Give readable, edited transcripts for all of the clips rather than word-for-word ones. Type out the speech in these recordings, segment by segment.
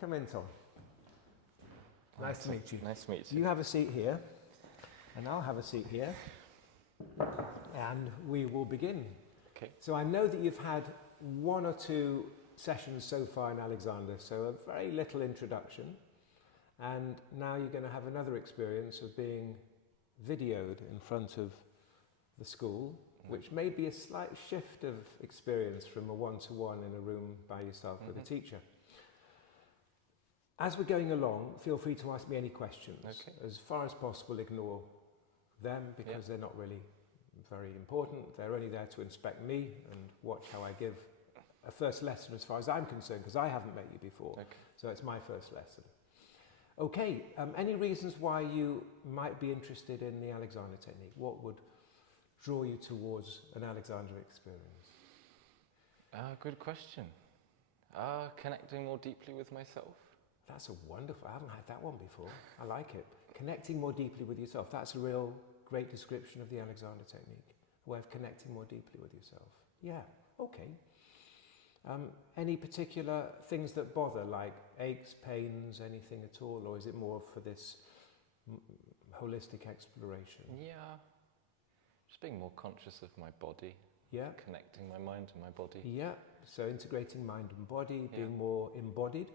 Come in, Tom. Nice to meet you. Nice to meet you. You have a seat here, and I'll have a seat here, and we will begin. Okay. So I know that you've had one or two sessions so far in Alexander, so a very little introduction, and now you're going to have another experience of being videoed in front of the school, which may be a slight shift of experience from a one-to-one in a room by yourself with a teacher. As we're going along, feel free to ask me any questions. Okay. As far as possible, ignore them because they're not really very important. They're only there to inspect me and watch how I give a first lesson as far as I'm concerned, because I haven't met you before. Okay. So it's my first lesson. Okay, any reasons why you might be interested in the Alexander technique? What would draw you towards an Alexander experience? Good question. Connecting more deeply with myself. That's a wonderful, I haven't had that one before. I like it. Connecting more deeply with yourself. That's a real great description of the Alexander technique. A way of connecting more deeply with yourself. Yeah, okay. Any particular things that bother, like aches, pains, anything at all? Or is it more for this holistic exploration? Yeah. Just being more conscious of my body. Yeah. Connecting my mind and my body. Yeah, so integrating mind and body, being more embodied.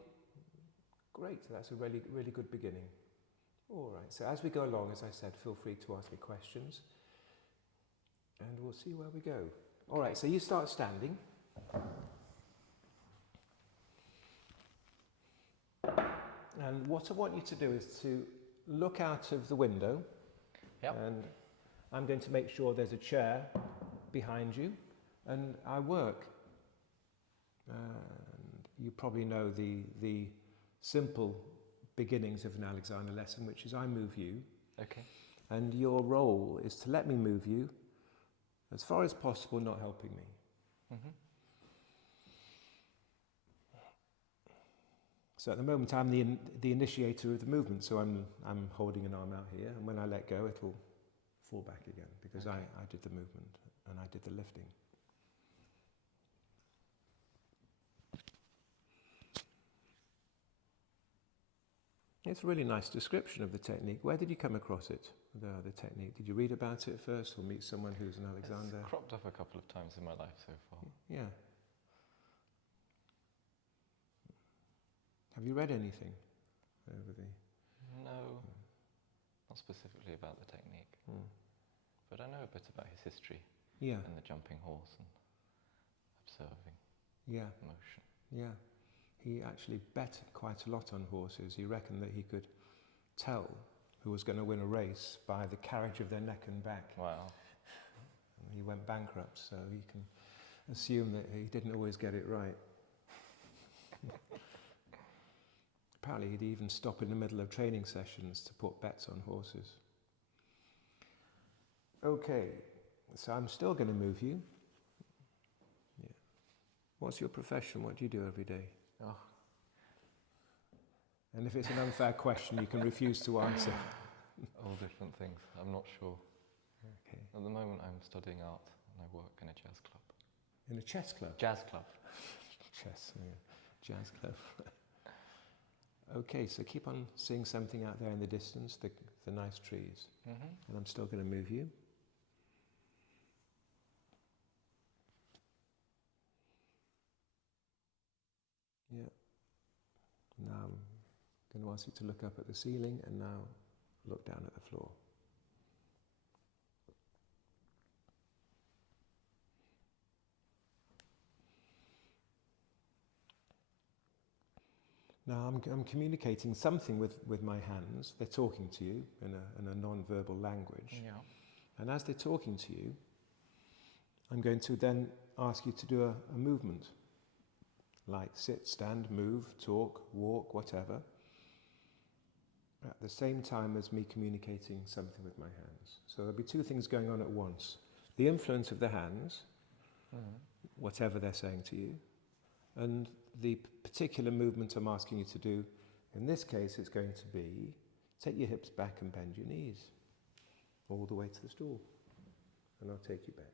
Great, so that's a really, really good beginning. All right, so as we go along, as I said, feel free to ask me questions and we'll see where we go. All right, so you start standing. And what I want you to do is to look out of the window. Yep. And I'm going to make sure there's a chair behind you and I work. And you probably know the simple beginnings of an Alexander lesson, which is I move you. Okay. And your role is to let me move you, as far as possible, not helping me. Mm-hmm. So at the moment, I'm the initiator of the movement, so I'm holding an arm out here, and when I let go, it'll fall back again, because I did the movement, and I did the lifting. It's a really nice description of the technique. Where did you come across it, the technique? Did you read about it first or meet someone who's an Alexander? It's cropped up a couple of times in my life so far. Yeah. Have you read anything over the... No, not specifically about the technique. But I know a bit about his history. Yeah. And the jumping horse and observing motion. Yeah. He actually bet quite a lot on horses. He reckoned that he could tell who was going to win a race by the carriage of their neck and back. Wow. And he went bankrupt, so you can assume that he didn't always get it right. Apparently he'd even stop in the middle of training sessions to put bets on horses. Okay, so I'm still going to move you. Yeah. What's your profession? What do you do every day? Oh. And if it's an unfair question, you can refuse to answer. All different things. I'm not sure. Okay. At the moment I'm studying art and I work in a jazz club. In a chess club? Jazz club. Chess, yeah. Jazz club. Okay, so keep on seeing something out there in the distance, the nice trees. And I'm still going to move you. Yeah. Now I'm going to ask you to look up at the ceiling and now look down at the floor. Now I'm communicating something with my hands. They're talking to you in a non-verbal language. Yeah. And as they're talking to you, I'm going to then ask you to do a movement. Like sit, stand, move, talk, walk, whatever. At the same time as me communicating something with my hands. So there'll be two things going on at once. The influence of the hands, whatever they're saying to you, and the particular movement I'm asking you to do. In this case, it's going to be take your hips back and bend your knees all the way to the stool. And I'll take you back.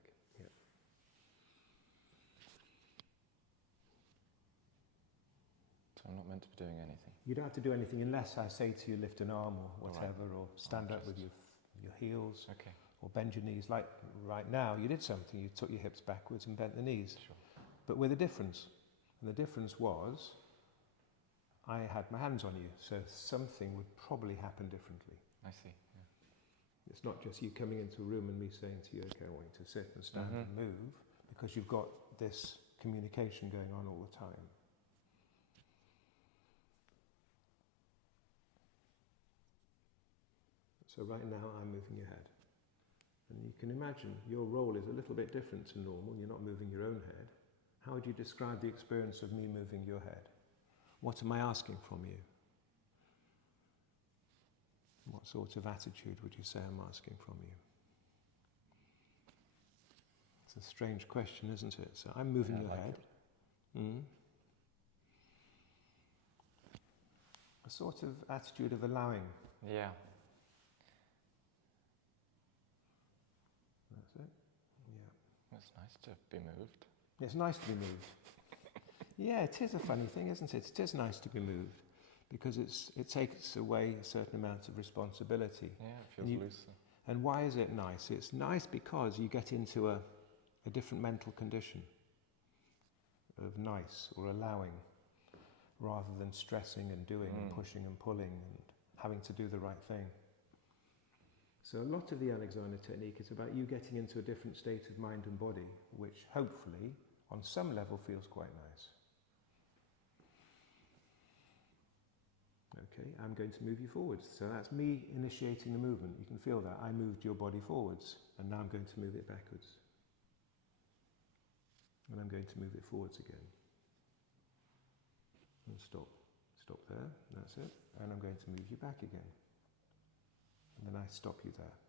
So I'm not meant to be doing anything. You don't have to do anything unless I say to you lift an arm or whatever, Right. or stand up with your heels, Okay. or bend your knees. Like right now, you did something. You took your hips backwards and bent the knees. Sure. But with a difference. And the difference was, I had my hands on you, so something would probably happen differently. I see. Yeah. It's not just you coming into a room and me saying to you, okay, I want you to sit and stand and move, because you've got this communication going on all the time. So right now I'm moving your head. And you can imagine your role is a little bit different to normal. You're not moving your own head. How would you describe the experience of me moving your head? What am I asking from you? What sort of attitude would you say I'm asking from you? It's a strange question, isn't it? So I'm moving your head. A sort of attitude of allowing. Yeah. That's it. Yeah. It's nice to be moved. It's nice to be moved. Yeah, it is a funny thing, isn't it? It is nice to be moved because it takes away a certain amount of responsibility. Yeah, it feels looser. And why is it nice? It's nice because you get into a different mental condition of nice or allowing, rather than stressing and doing and pushing and pulling and having to do the right thing. So a lot of the Alexander technique is about you getting into a different state of mind and body, which hopefully, on some level, feels quite nice. Okay, I'm going to move you forwards. So that's me initiating the movement. You can feel that. I moved your body forwards, and now I'm going to move it backwards. And I'm going to move it forwards again. And stop. Stop there. That's it. And I'm going to move you back again. And then I stop you there.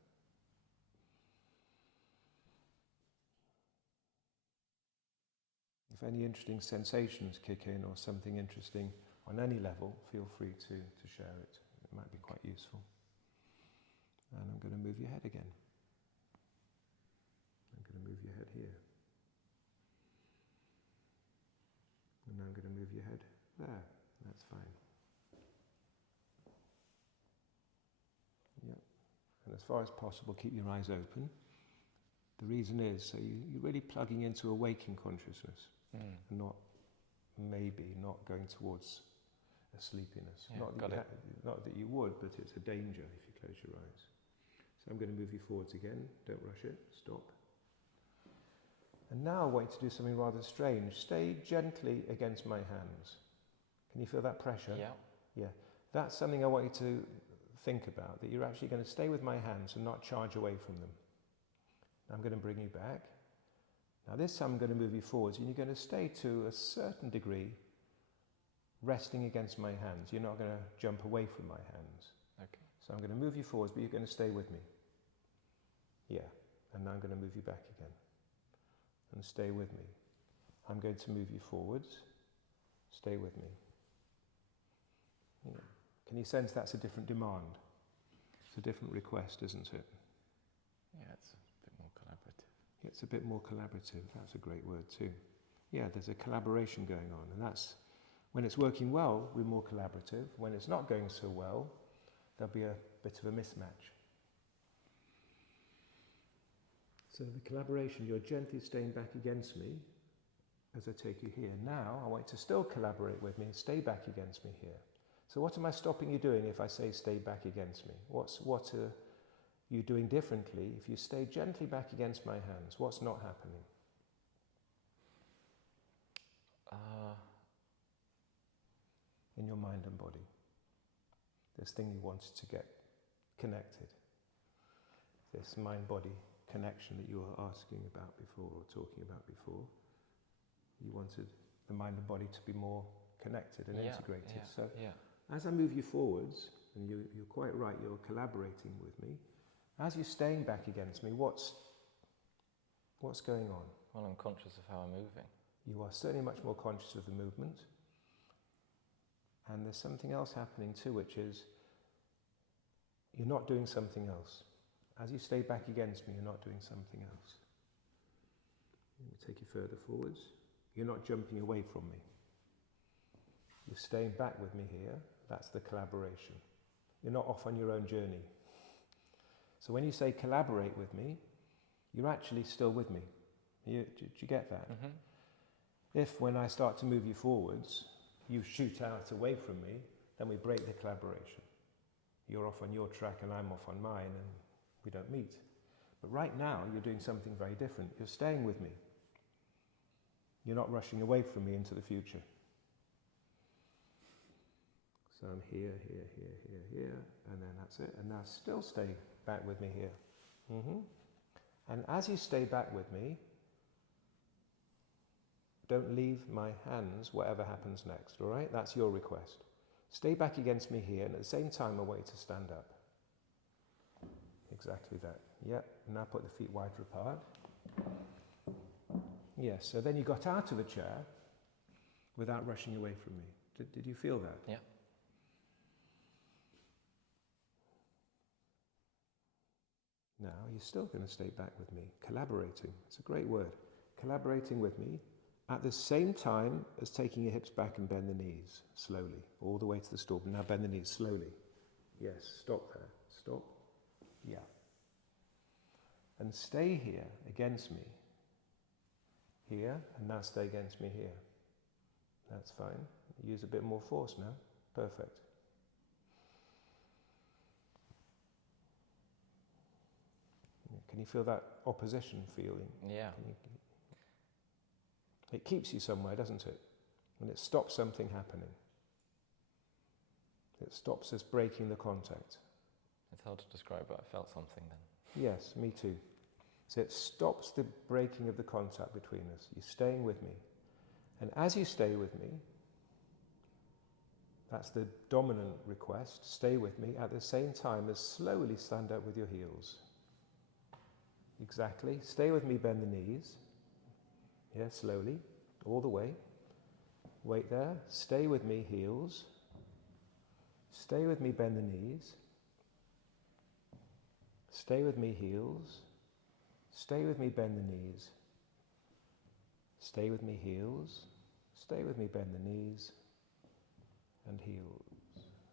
If any interesting sensations kick in or something interesting on any level, feel free to share it. It might be quite useful. And I'm going to move your head again. I'm going to move your head here. And I'm going to move your head there. That's fine. Yep. And as far as possible, keep your eyes open. The reason is, so you're really plugging into a waking consciousness, and not going towards a sleepiness. Yeah, Not that you would, but it's a danger if you close your eyes. So I'm going to move you forwards again. Don't rush it. Stop. And now I want you to do something rather strange. Stay gently against my hands. Can you feel that pressure? Yeah. Yeah. That's something I want you to think about, that you're actually going to stay with my hands and not charge away from them. I'm going to bring you back. Now this time I'm going to move you forwards, and you're going to stay to a certain degree resting against my hands. You're not going to jump away from my hands. Okay. So I'm going to move you forwards, but you're going to stay with me. Yeah. And now I'm going to move you back again. And stay with me. I'm going to move you forwards. Stay with me. You know, can you sense that's a different demand? It's a different request, isn't it? Yeah, it's a bit more collaborative. It's a bit more collaborative. That's a great word too. Yeah, there's a collaboration going on, and that's when it's working well, we're more collaborative. When it's not going so well, there'll be a bit of a mismatch. So the collaboration, you're gently staying back against me as I take you here. Now I want you to still collaborate with me and stay back against me here. So what am I stopping you doing if I say stay back against me? What are you doing differently if you stay gently back against my hands? What's not happening? In your mind and body. This thing you wanted to get connected. This mind-body connection that you were asking about before or talking about before. You wanted the mind and body to be more connected and integrated. So as I move you forwards, and you're quite right, you're collaborating with me, as you're staying back against me, what's going on? Well, I'm conscious of how I'm moving. You are certainly much more conscious of the movement. And there's something else happening too, which is you're not doing something else. As you stay back against me, you're not doing something else. Let me take you further forwards. You're not jumping away from me. You're staying back with me here. That's the collaboration. You're not off on your own journey. So when you say collaborate with me, you're actually still with me. Do you get that? Mm-hmm. If when I start to move you forwards, you shoot out away from me, then we break the collaboration. You're off on your track and I'm off on mine, and we don't meet. But right now, you're doing something very different. You're staying with me. You're not rushing away from me into the future. So I'm here, and then that's it. And now still stay back with me here. Mm-hmm. And as you stay back with me, don't leave my hands whatever happens next, all right? That's your request. Stay back against me here, and at the same time, a way to stand up. Exactly that. Yep. Now put the feet wider apart. Yes. So then you got out of the chair without rushing away from me. Did you feel that? Yeah. Now you're still going to stay back with me. Collaborating. It's a great word. Collaborating with me at the same time as taking your hips back and bend the knees slowly, all the way to the stool. Now bend the knees slowly. Yes. Stop there. Stop. Yeah. And stay here against me. Here, and now stay against me here. That's fine. Use a bit more force now. Perfect. Can you feel that opposition feeling? Yeah. It keeps you somewhere, doesn't it? And it stops something happening. It stops us breaking the contact. It's hard to describe, but I felt something then. Yes, me too. So it stops the breaking of the contact between us. You're staying with me. And as you stay with me, that's the dominant request, stay with me at the same time as slowly stand up with your heels. Exactly. Stay with me, bend the knees. Yeah, slowly, all the way. Wait there. Stay with me, heels. Stay with me, bend the knees. Stay with me, heels. Stay with me, bend the knees. Stay with me, heels. Stay with me, bend the knees. And heels.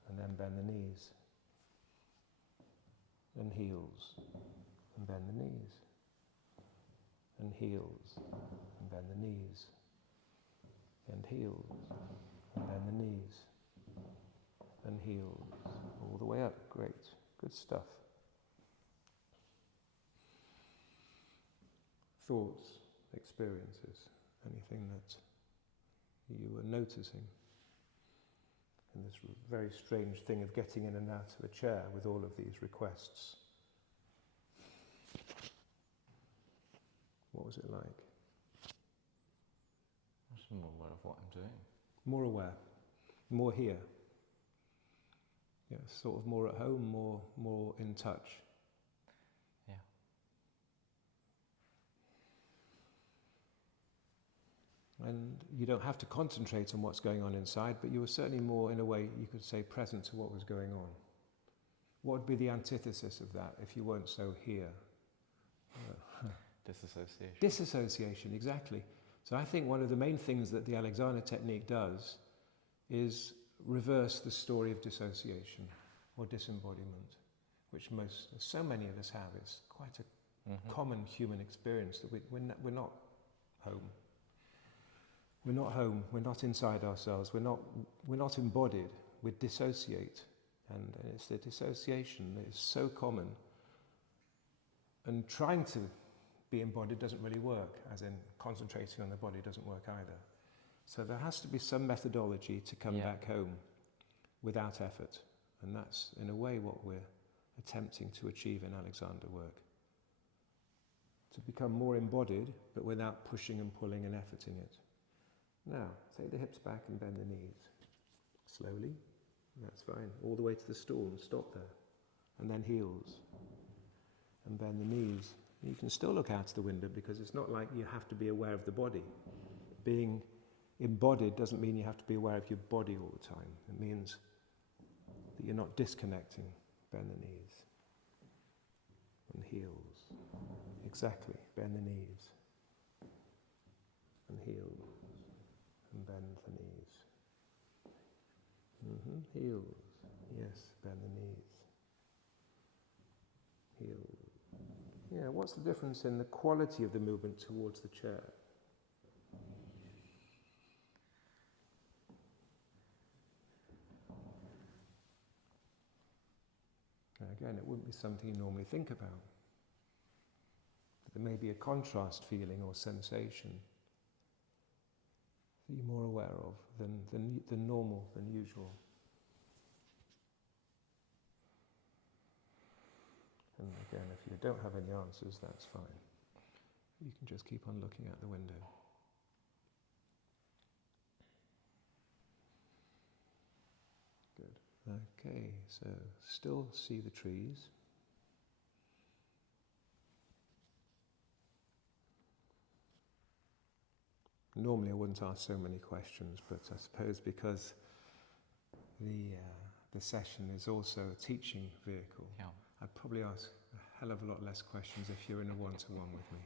And then bend the knees. And heels. And bend the knees. And heels. And bend the knees. And heels. And bend the knees. And heels. All the way up. Great. Good stuff. Thoughts, experiences, anything that you were noticing in this very strange thing of getting in and out of a chair with all of these requests. What was it like? I'm just more aware of what I'm doing. More aware, more here. Yeah, sort of more at home, more in touch. Yeah. And you don't have to concentrate on what's going on inside, but you were certainly more, in a way, you could say, present to what was going on. What would be the antithesis of that if you weren't so here? Disassociation. Disassociation, exactly. So I think one of the main things that the Alexander technique does is reverse the story of dissociation or disembodiment, which so many of us have. It's quite a common human experience that we're not home. We're not home, we're not inside ourselves, we're not embodied, we dissociate. And it's the dissociation that is so common. And trying to be embodied doesn't really work, as in concentrating on the body doesn't work either. So there has to be some methodology to come back home without effort. And that's, in a way, what we're attempting to achieve in Alexander work. To become more embodied, but without pushing and pulling and efforting it. Now, take the hips back and bend the knees. Slowly. That's fine. All the way to the stool and stop there. And then heels. And bend the knees. You can still look out the window because it's not like you have to be aware of the body. Being embodied doesn't mean you have to be aware of your body all the time. It means that you're not disconnecting. Bend the knees. And heels. Exactly. Bend the knees. And heels. And bend the knees. Heels. Yes, bend the knees. Heels. Yeah, what's the difference in the quality of the movement towards the chair? And again, it wouldn't be something you normally think about. But there may be a contrast feeling or sensation that you're more aware of than normal, than usual. And again, if you don't have any answers, that's fine. You can just keep on looking out the window. Good. Okay, so still see the trees. Normally I wouldn't ask so many questions, but I suppose because the session is also a teaching vehicle, I'd probably ask a hell of a lot less questions if you're in a one-to-one with me.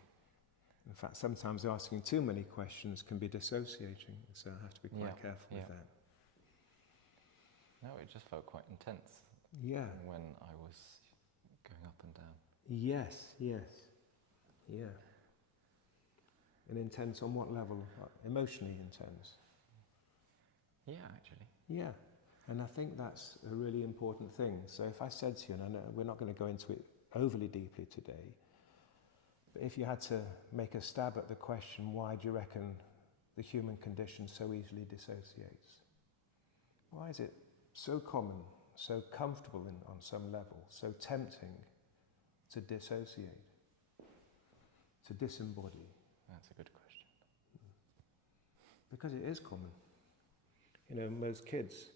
In fact, sometimes asking too many questions can be dissociating, so I have to be quite careful with that. No, it just felt quite intense. Yeah. When I was going up and down. Yes. Yeah. And intense on what level? Emotionally intense? Yeah, actually. Yeah. And I think that's a really important thing. So if I said to you, and I know we're not going to go into it overly deeply today, but if you had to make a stab at the question, why do you reckon the human condition so easily dissociates? Why is it so common, so comfortable on some level, so tempting to dissociate, to disembody? That's a good question. Because it is common. You know, most kids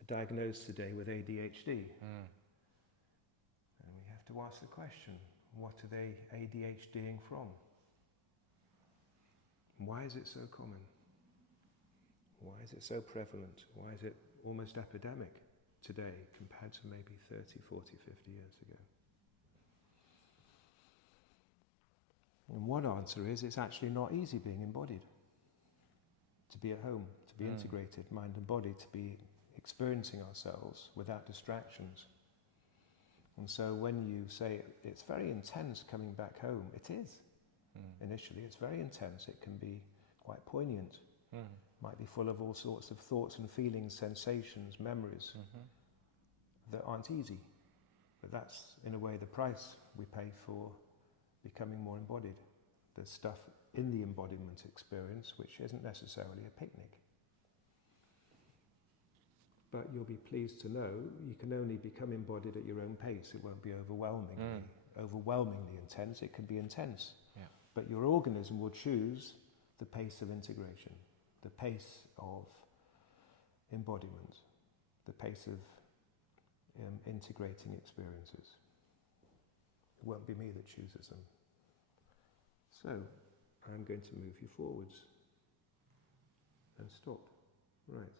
are diagnosed today with ADHD. And we have to ask the question, what are they ADHDing from? Why is it so common? Why is it so prevalent? Why is it almost epidemic today compared to maybe 30, 40, 50 years ago? And one answer is it's actually not easy being embodied. To be at home, to be integrated, mind and body, to be experiencing ourselves without distractions. And so when you say it's very intense coming back home, it is. Initially, it's very intense. It can be quite poignant. Might be full of all sorts of thoughts and feelings, sensations, memories that aren't easy. But that's, in a way, the price we pay for becoming more embodied. There's stuff in the embodiment experience which isn't necessarily a picnic. But you'll be pleased to know you can only become embodied at your own pace. It won't be overwhelmingly intense. It can be intense. Yeah. But your organism will choose the pace of integration, the pace of embodiment, the pace of integrating experiences. It won't be me that chooses them. So, I'm going to move you forwards and stop. Right.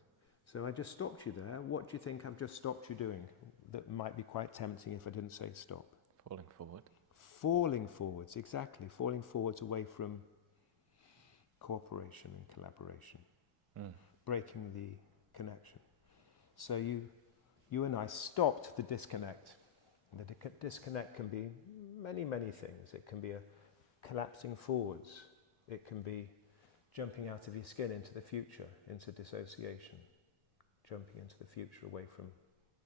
So I just stopped you there. What do you think I've just stopped you doing that might be quite tempting if I didn't say stop? Falling forward. Falling forwards, exactly. Falling forwards away from cooperation and collaboration. Breaking the connection. So you and I stopped the disconnect. And the disconnect can be many, many things. It can be a collapsing forwards. It can be jumping out of your skin into the future, into dissociation. Jumping into the future away from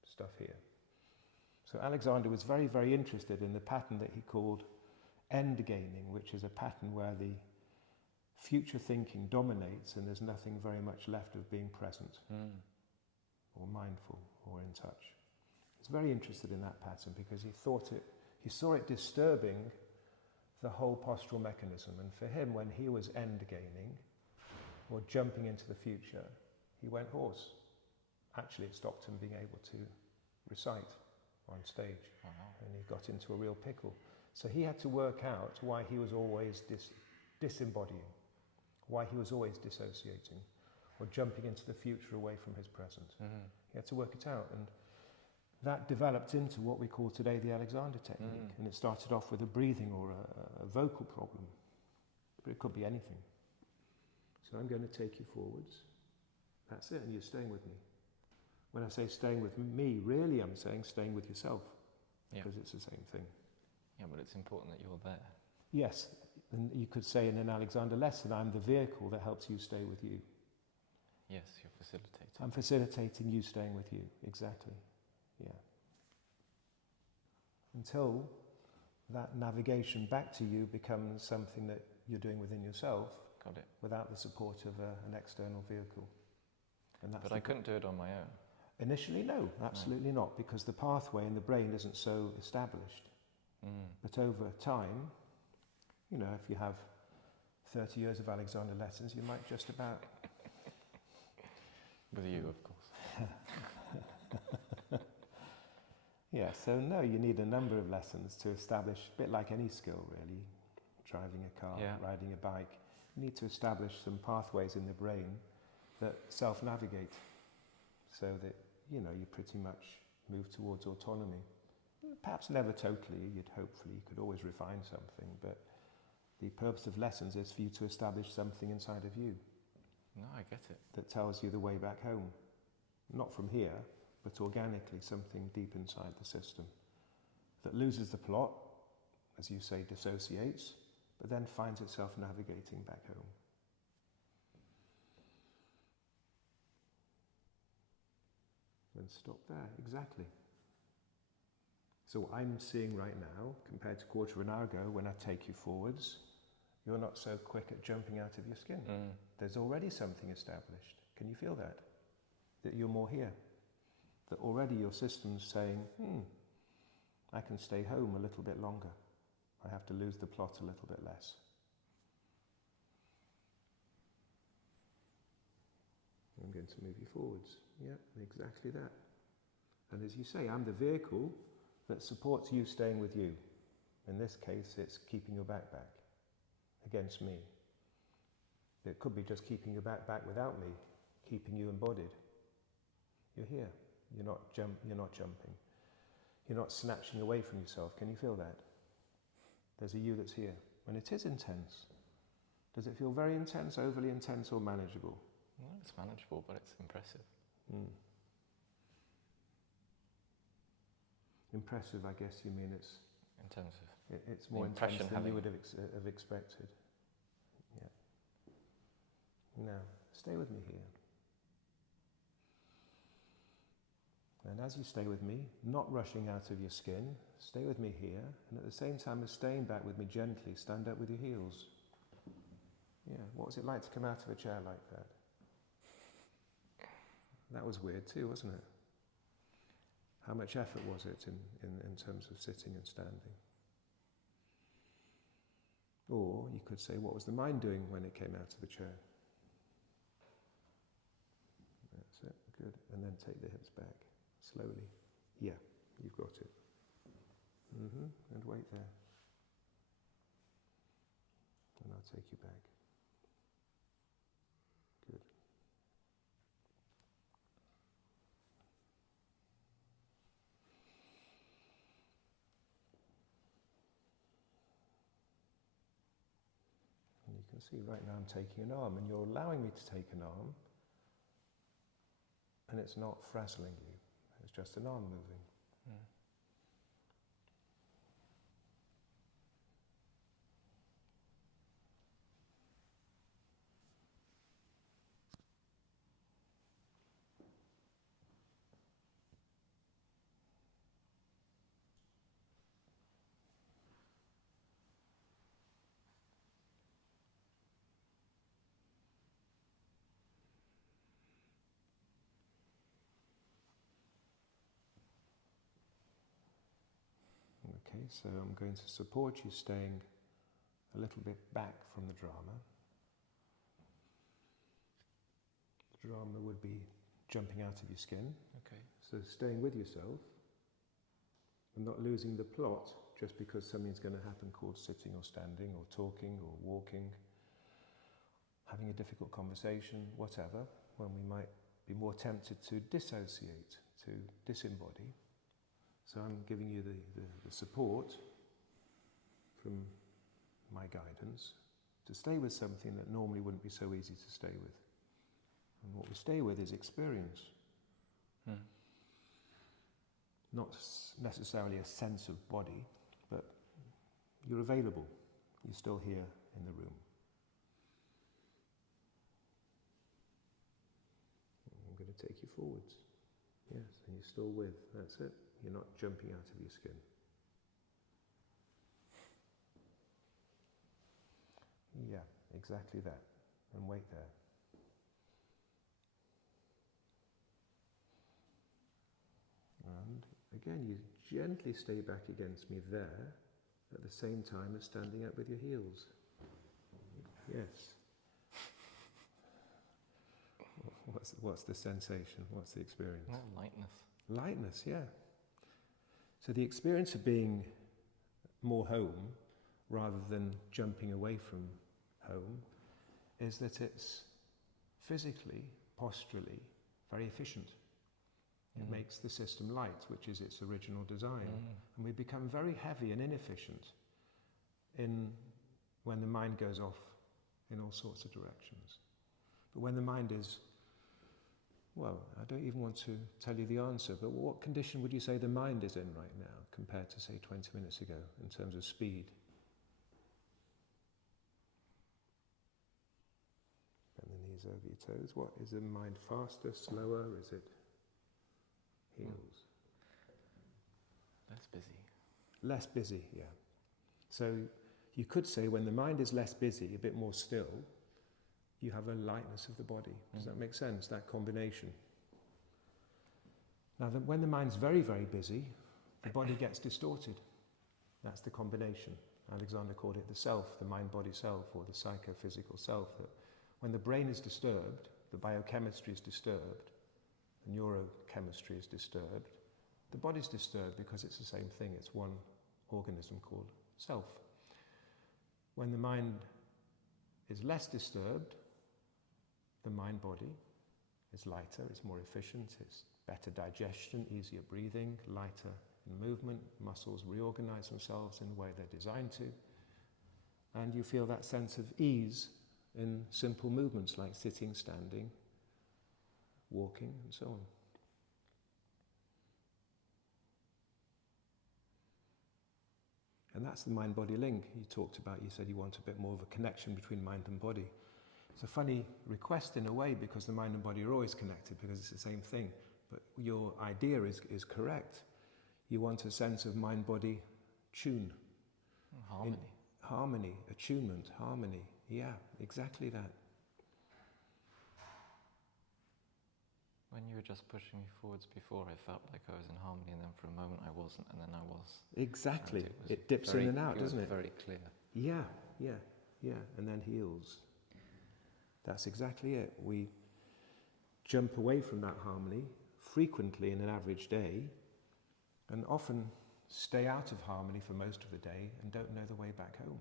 stuff here. So Alexander was very, very interested in the pattern that he called end gaming, which is a pattern where the future thinking dominates and there's nothing very much left of being present or mindful or in touch. He's very interested in that pattern because he saw it disturbing the whole postural mechanism. And for him, when he was end gaming or jumping into the future, he went hoarse. Actually, it stopped him being able to recite on stage. And he got into a real pickle. So he had to work out why he was always disembodying, why he was always dissociating or jumping into the future away from his present. He had to work it out, and that developed into what we call today the Alexander technique. And it started off with a breathing or a vocal problem, but it could be anything. So I'm going to take you forwards. That's it, and you're staying with me. When I say staying with me, really I'm saying staying with yourself, because it's the same thing. Yeah, but it's important that you're there. Yes, and you could say in an Alexander lesson, I'm the vehicle that helps you stay with you. Yes, you're facilitating. I'm facilitating you staying with you, exactly, yeah. Until that navigation back to you becomes something that you're doing within yourself. Got it. Without the support of an external vehicle. And that's but I couldn't do it on my own. Initially, no, absolutely not, because the pathway in the brain isn't so established. But over time, you know, if you have 30 years of Alexander lessons, you might just about... With you, of course. Yeah, so no, you need a number of lessons to establish, a bit like any skill really, driving a car, riding a bike. You need to establish some pathways in the brain that self-navigate so that, you know, you pretty much move towards autonomy. Perhaps never totally, hopefully you could always refine something, but the purpose of lessons is for you to establish something inside of you. No, I get it. That tells you the way back home. Not from here, but organically, something deep inside the system. That loses the plot, as you say, dissociates, but then finds itself navigating back home. And stop there, exactly. So what I'm seeing right now, compared to a quarter of an hour ago when I take you forwards, you're not so quick at jumping out of your skin. There's already something established. Can you feel that? That you're more here. That already your system's saying, I can stay home a little bit longer. I have to lose the plot a little bit less. I'm going to move you forwards. Yeah, exactly that. And as you say, I'm the vehicle that supports you staying with you. In this case, it's keeping your back against me. It could be just keeping your back without me, keeping you embodied. You're here. You're not jumping. You're not snatching away from yourself. Can you feel that? There's a you that's here. And it is intense. Does it feel very intense, overly intense, or manageable? No, it's manageable, but it's impressive. Impressive, I guess you mean it's... In terms of... It's more intense than you would have expected. Yeah. Now, stay with me here. And as you stay with me, not rushing out of your skin, stay with me here, and at the same time as staying back with me gently, stand up with your heels. Yeah, what was it like to come out of a chair like that? That was weird too, wasn't it? How much effort was it in terms of sitting and standing? Or you could say, what was the mind doing when it came out of the chair? That's it, good. And then take the hips back, slowly. Yeah, you've got it. And wait there. And I'll take you back. Good. And you can see right now I'm taking an arm, and you're allowing me to take an arm, and it's not frazzling you. It's just an arm moving. Okay, so I'm going to support you staying a little bit back from the drama. The drama would be jumping out of your skin. Okay. So staying with yourself and not losing the plot just because something's going to happen called sitting or standing or talking or walking, having a difficult conversation, whatever, when we might be more tempted to dissociate, to disembody. So I'm giving you the support from my guidance to stay with something that normally wouldn't be so easy to stay with. And what we stay with is experience. Not necessarily a sense of body, but you're available. You're still here in the room. I'm going to take you forwards. Yes, and you're still with. That's it. You're not jumping out of your skin. Yeah, exactly that. And wait there. And again, you gently stay back against me there, at the same time as standing up with your heels. Yes. What's the sensation? What's the experience? No, lightness. Lightness, yeah. So the experience of being more home, rather than jumping away from home, is that it's physically, posturally, very efficient. It makes the system light, which is its original design. And we become very heavy and inefficient when the mind goes off in all sorts of directions. But when the mind is, well, I don't even want to tell you the answer, but what condition would you say the mind is in right now compared to, say, 20 minutes ago in terms of speed? Bend the knees over your toes. What, is the mind faster, slower? Is it heels? Less busy. Less busy, yeah. So you could say when the mind is less busy, a bit more still, you have a lightness of the body. Does that make sense, that combination? Now, when the mind's very, very busy, the body gets distorted. That's the combination. Alexander called it the self, the mind-body self, or the psychophysical self. That when the brain is disturbed, the biochemistry is disturbed, the neurochemistry is disturbed, the body's disturbed because it's the same thing. It's one organism called self. When the mind is less disturbed, the mind-body is lighter, it's more efficient, it's better digestion, easier breathing, lighter in movement, muscles reorganize themselves in the way they're designed to, and you feel that sense of ease in simple movements like sitting, standing, walking, and so on. And that's the mind-body link you talked about. You said you want a bit more of a connection between mind and body. It's a funny request in a way, because the mind and body are always connected because it's the same thing. But your idea is correct. You want a sense of mind-body tune. Harmony. Harmony, attunement, harmony. Yeah, exactly that. When you were just pushing me forwards before, I felt like I was in harmony, and then for a moment I wasn't, and then I was. Exactly. It dips in and out, doesn't it? Very clear. Yeah, and then heals. That's exactly it. We jump away from that harmony frequently in an average day, and often stay out of harmony for most of the day and don't know the way back home.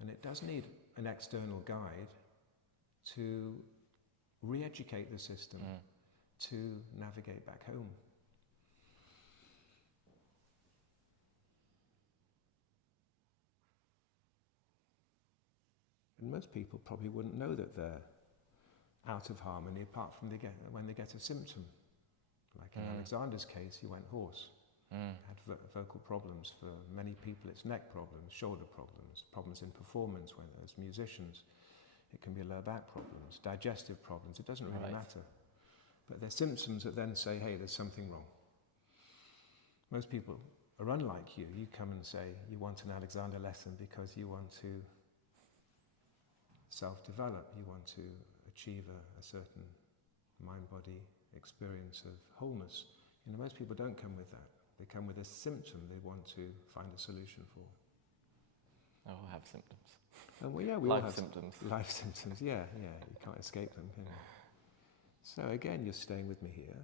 And it does need an external guide to re-educate the system to navigate back home. And most people probably wouldn't know that they're out of harmony apart from when they get a symptom. Like in Alexander's case, he went hoarse. Had vocal problems. For many people it's neck problems, shoulder problems, problems in performance when there's musicians. It can be lower back problems, digestive problems, it doesn't really matter. But they're symptoms that then say, hey, there's something wrong. Most people are unlike you. You come and say you want an Alexander lesson because you want to self-develop, you want to achieve a certain mind-body experience of wholeness. You know, most people don't come with that. They come with a symptom they want to find a solution for. Oh, I have symptoms. And well, yeah, we all have symptoms. Life symptoms, yeah, you can't escape them, can you? So again, you're staying with me here,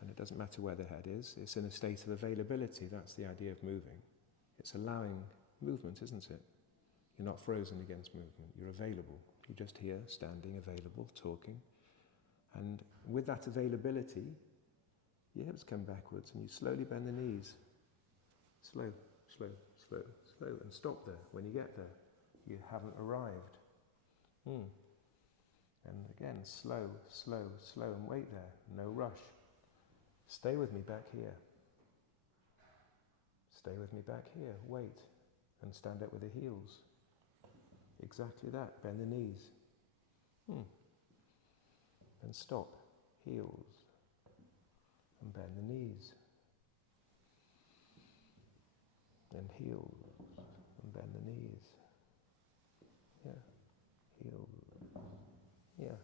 and it doesn't matter where the head is, it's in a state of availability. That's the idea of moving. It's allowing movement, isn't it? You're not frozen against movement, you're available. You're just here, standing, available, talking. And with that availability, your hips come backwards and you slowly bend the knees. Slow, slow, slow, slow, and stop there. When you get there, you haven't arrived. And again, slow, slow, slow, and wait there. No rush. Stay with me back here. Stay with me back here. Wait. And stand up with the heels. Exactly that. Bend the knees. And stop. Heels. And bend the knees. And heels. And bend the knees. Yeah. Heels. Yeah.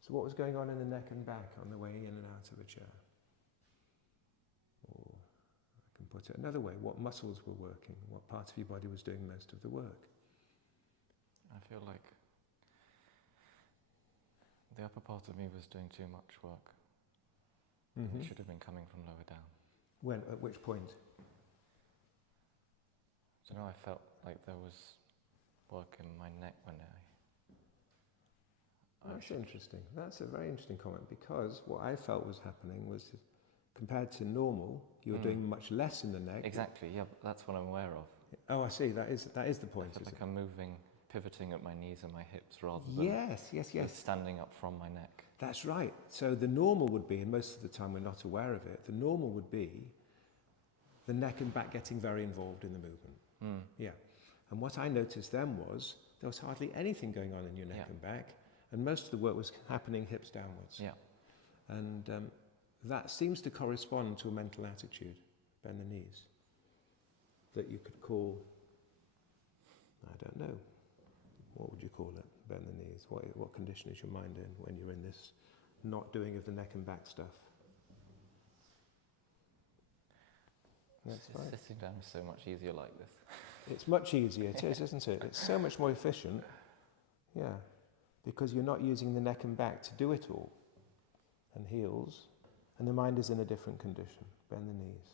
So what was going on in the neck and back on the way in and out of a chair? Or I can put it another way. What muscles were working? What part of your body was doing most of the work? I feel like the upper part of me was doing too much work. It should have been coming from lower down. When? At which point? So now I felt like there was work in my neck when That's interesting. That's a very interesting comment, because what I felt was happening was, compared to normal, you were doing much less in the neck. Exactly, yeah, but that's what I'm aware of. Oh, I see. That is the point. I feel like I'm moving, pivoting at my knees and my hips rather than standing up from my neck. That's right. So the normal would be, and most of the time we're not aware of it, the normal would be the neck and back getting very involved in the movement. Yeah. And what I noticed then was there was hardly anything going on in your neck and back, and most of the work was happening hips downwards. Yeah. And that seems to correspond to a mental attitude, bend the knees, that you could call, I don't know, what would you call it, bend the knees? What condition is your mind in when you're in this not doing of the neck and back stuff? That's fine. Sitting down is so much easier like this. It's much easier, it is, isn't it? It's so much more efficient, yeah, because you're not using the neck and back to do it all. And heels, and the mind is in a different condition. Bend the knees.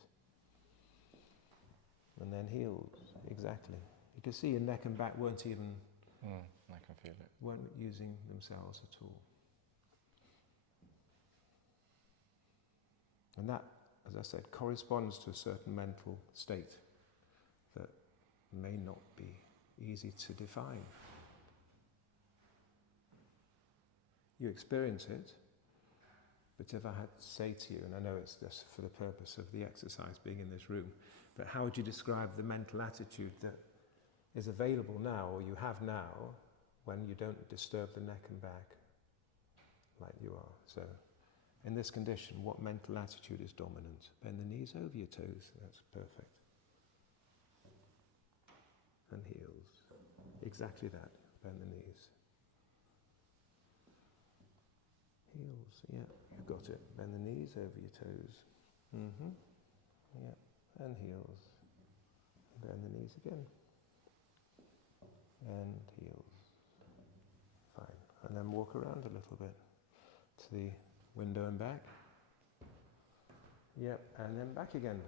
And then heels, exactly. You can see your neck and back weren't even, I can feel it. Weren't using themselves at all. And that, as I said, corresponds to a certain mental state that may not be easy to define. You experience it, but if I had to say to you, and I know it's just for the purpose of the exercise being in this room, but how would you describe the mental attitude that is available now, or you have now, when you don't disturb the neck and back like you are? So, in this condition, what mental attitude is dominant? Bend the knees over your toes. That's perfect. And heels. Exactly that. Bend the knees. Heels, yeah, you've got it. Bend the knees over your toes. Yeah, and heels. Bend the knees again. And heels. Fine. And then walk around a little bit to the window and back. Yep, and then back again.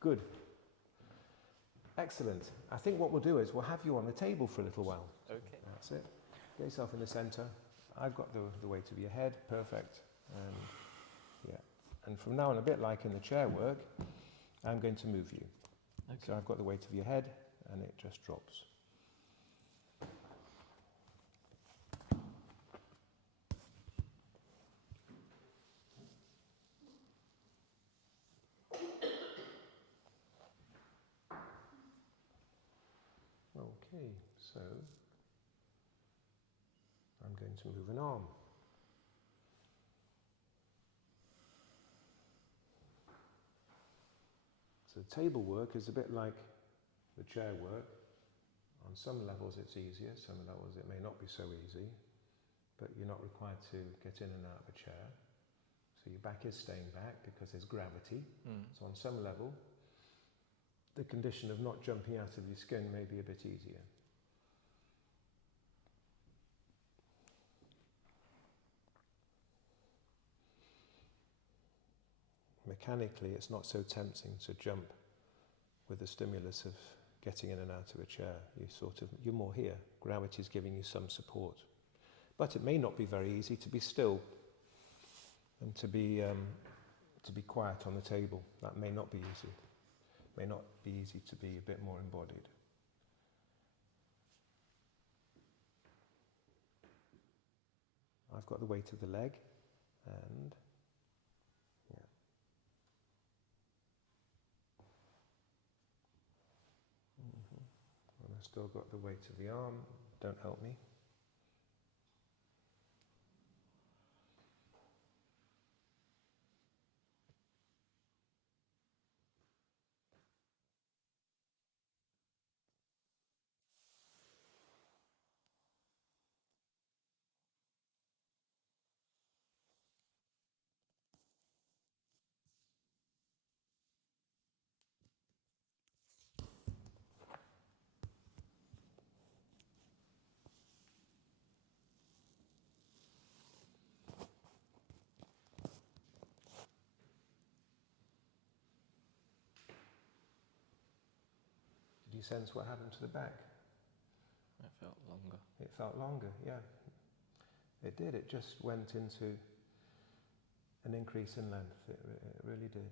Good. Excellent. I think what we'll do is we'll have you on the table for a little while. Okay. That's it. Get yourself in the centre. I've got the weight of your head. Perfect. And yeah. And from now on, a bit like in the chair work, I'm going to move you. Okay. So I've got the weight of your head, and it just drops. Okay, so I'm going to move an arm. So table work is a bit like the chair work. On some levels it's easier, some levels it may not be so easy, but you're not required to get in and out of a chair. So your back is staying back because there's gravity. So on some level, the condition of not jumping out of your skin may be a bit easier. Mechanically, it's not so tempting to jump with the stimulus of getting in and out of a chair. You're more here. Gravity is giving you some support. But it may not be very easy to be still and to be quiet on the table. That may not be easy. May not be easy to be a bit more embodied. I've got the weight of the leg, and yeah. And I've still got the weight of the arm. Don't help me. Did you sense what happened to the back? It felt longer. It felt longer, yeah. It did. It just went into an increase in length. It really did.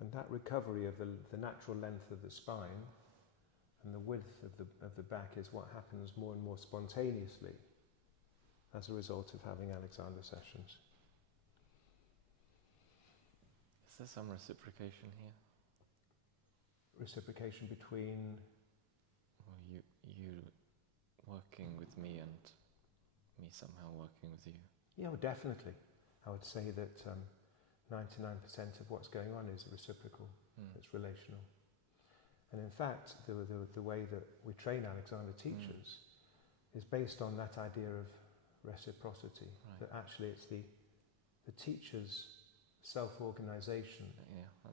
And that recovery of the natural length of the spine and the width of the back is what happens more and more spontaneously as a result of having Alexander sessions. Is there some reciprocation here? Reciprocation between? Well, you working with me and me somehow working with you. Yeah, well, definitely. I would say that 99% of what's going on is reciprocal. It's relational. And in fact, the way that we train Alexander teachers is based on that idea of reciprocity. Right. That actually it's the teacher's self-organization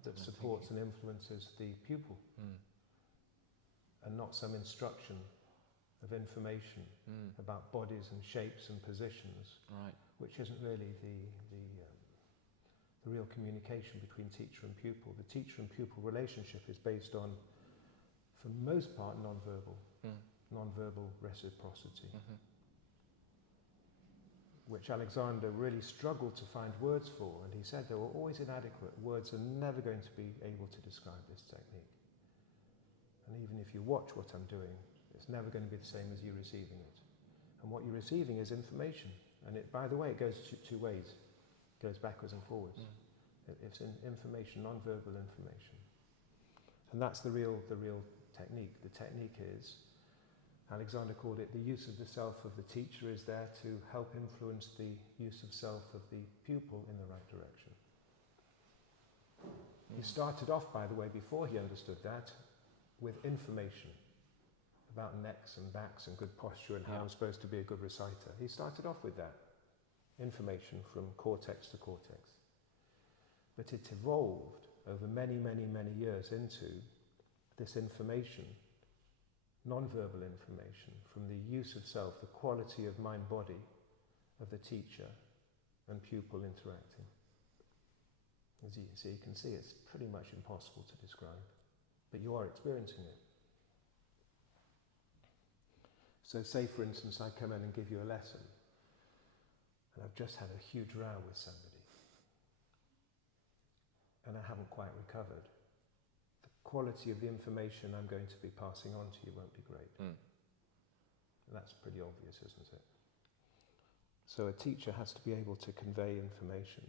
that supports and influences the pupil, and not some instruction of information about bodies and shapes and positions, which isn't really the real communication between teacher and pupil. The teacher and pupil relationship is based on, for the most part, non-verbal reciprocity, which Alexander really struggled to find words for, and he said they were always inadequate. Words are never going to be able to describe this technique. And even if you watch what I'm doing, it's never going to be the same as you receiving it. And what you're receiving is information. And it, by the way, it goes two ways. It goes backwards and forwards. It's information, non-verbal information. And that's the real technique. The technique is, Alexander called it, the use of the self of the teacher is there to help influence the use of self of the pupil in the right direction. He started off, by the way, before he understood that, with information about necks and backs and good posture and how I'm supposed to be a good reciter. He started off with that information from cortex to cortex. But it evolved over many, many, many years into this information, non-verbal information, from the use of self, the quality of mind-body of the teacher and pupil interacting. So you can see it's pretty much impossible to describe, but you are experiencing it. So say, for instance, I come in and give you a lesson, and I've just had a huge row with somebody, and I haven't quite recovered. The quality of the information I'm going to be passing on to you won't be great. And that's pretty obvious, isn't it? So a teacher has to be able to convey information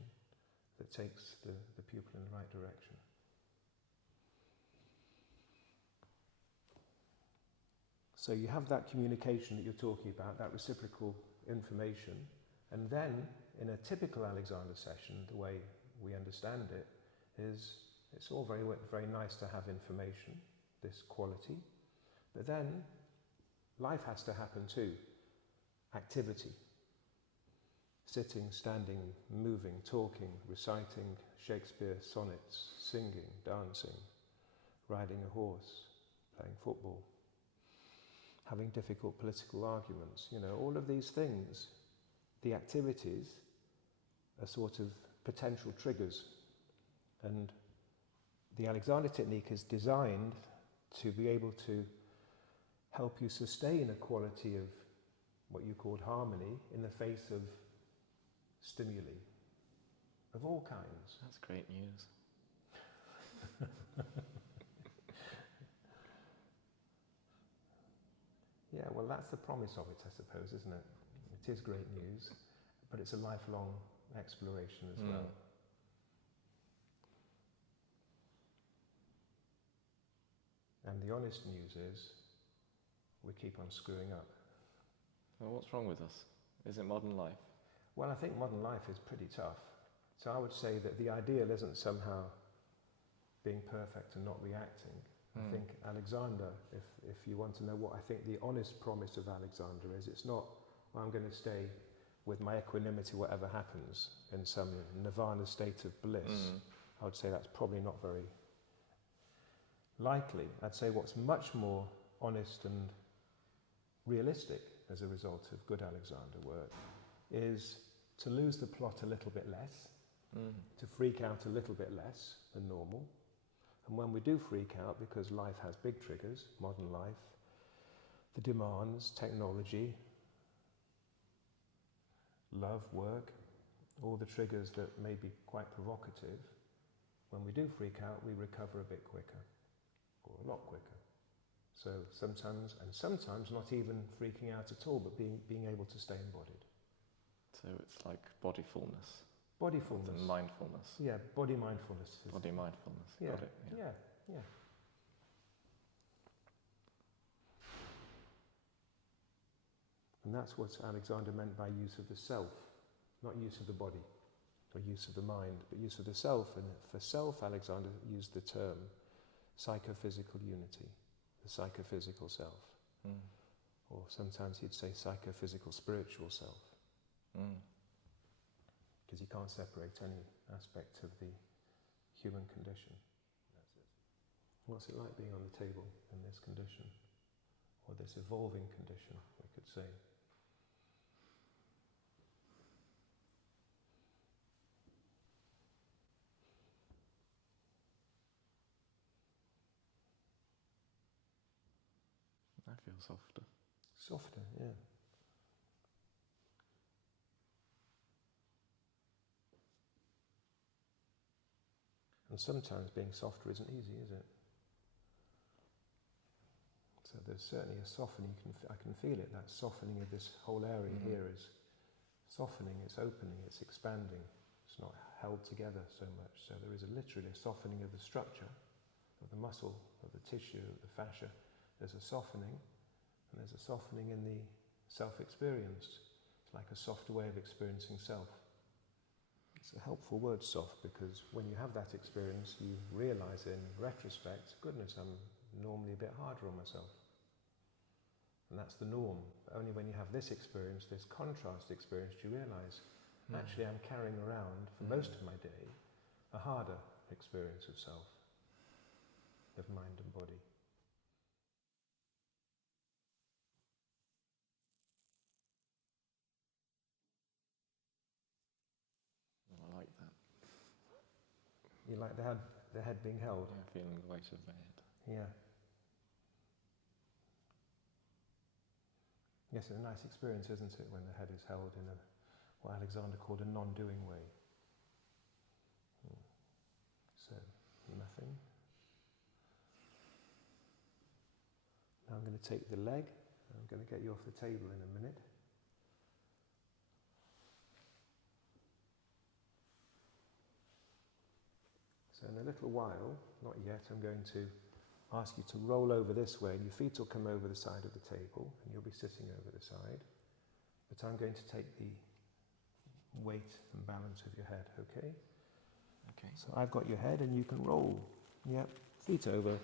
that takes the pupil in the right direction. So you have that communication that you're talking about, that reciprocal information, and then in a typical Alexander session, the way we understand it is it's all very nice to have information, this quality, but then life has to happen too. Activity. Sitting, standing, moving, talking, reciting Shakespeare sonnets, singing, dancing, riding a horse, playing football, having difficult political arguments, all of these things, the activities are sort of potential triggers. And the Alexander technique is designed to be able to help you sustain a quality of what you called harmony in the face of stimuli, of all kinds. That's great news. Yeah, well, that's the promise of it, I suppose, isn't it? It is great news, but it's a lifelong exploration as well. And the honest news is, we keep on screwing up. Well, what's wrong with us? Is it modern life? Well, I think modern life is pretty tough. So I would say that the ideal isn't somehow being perfect and not reacting. I think Alexander, if you want to know what I think the honest promise of Alexander is, it's not, well, I'm going to stay with my equanimity whatever happens in some nirvana state of bliss. I would say that's probably not very likely. I'd say what's much more honest and realistic as a result of good Alexander work is to lose the plot a little bit less, to freak out a little bit less than normal. And when we do freak out, because life has big triggers, modern life, the demands, technology, love, work, all the triggers that may be quite provocative, when we do freak out, we recover a bit quicker, or a lot quicker. So sometimes not even freaking out at all, but being able to stay embodied. So it's like bodyfulness. Bodyfulness. And mindfulness. Yeah, body mindfulness. Body mindfulness. Yeah, Got it. yeah. And that's what Alexander meant by use of the self, not use of the body, or use of the mind, but use of the self. And for self, Alexander used the term psychophysical unity, the psychophysical self. Or sometimes he'd say psychophysical spiritual self. Because you can't separate any aspect of the human condition. That's it. What's it like being on the table in this condition? Or this evolving condition, we could say. I feel softer. Softer, yeah. And sometimes being softer isn't easy, is it? So there's certainly a softening, I can feel it, that softening of this whole area here is softening, it's opening, it's expanding. It's not held together so much. So there is literally a softening of the structure, of the muscle, of the tissue, of the fascia. There's a softening, and there's a softening in the self-experience. It's like a softer way of experiencing self. It's a helpful word, soft, because when you have that experience, you realise in retrospect, goodness, I'm normally a bit harder on myself. And that's the norm. But only when you have this experience, this contrast experience, do you realise, actually I'm carrying around, for most of my day, a harder experience of self, of mind and body. I like that. You like the head being held? Yeah, feeling the weight of my head. Yeah. Yes, it's a nice experience, isn't it, when the head is held in what Alexander called a non-doing way. So, nothing. Now I'm going to take the leg, and I'm going to get you off the table in a minute. So in a little while, not yet, I'm going to ask you to roll over this way, and your feet will come over the side of the table, and you'll be sitting over the side. But I'm going to take the weight and balance of your head, okay? Okay. So I've got your head, and you can roll. Yep, feet over.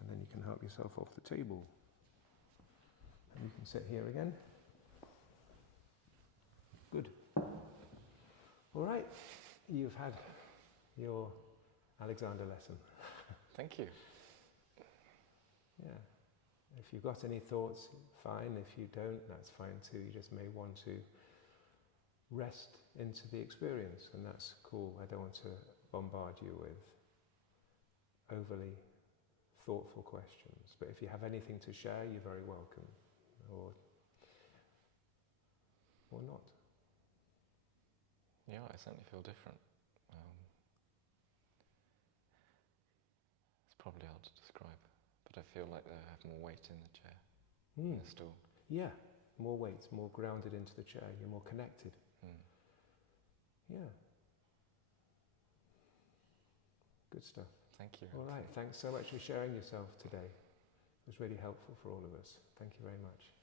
And then you can help yourself off the table. And you can sit here again. Good. All right, you've had your Alexander lesson. Thank you. Yeah. If you've got any thoughts, fine. If you don't, that's fine too. You just may want to rest into the experience, and that's cool. I don't want to bombard you with overly thoughtful questions. But if you have anything to share, you're very welcome. Or or not? Yeah, I certainly feel different. It's probably hard to describe, but I feel like I have more weight in the chair, in the stool. Yeah, more weight, more grounded into the chair, you're more connected. Yeah. Good stuff. Thank you. All right, thanks so much for sharing yourself today. It was really helpful for all of us. Thank you very much.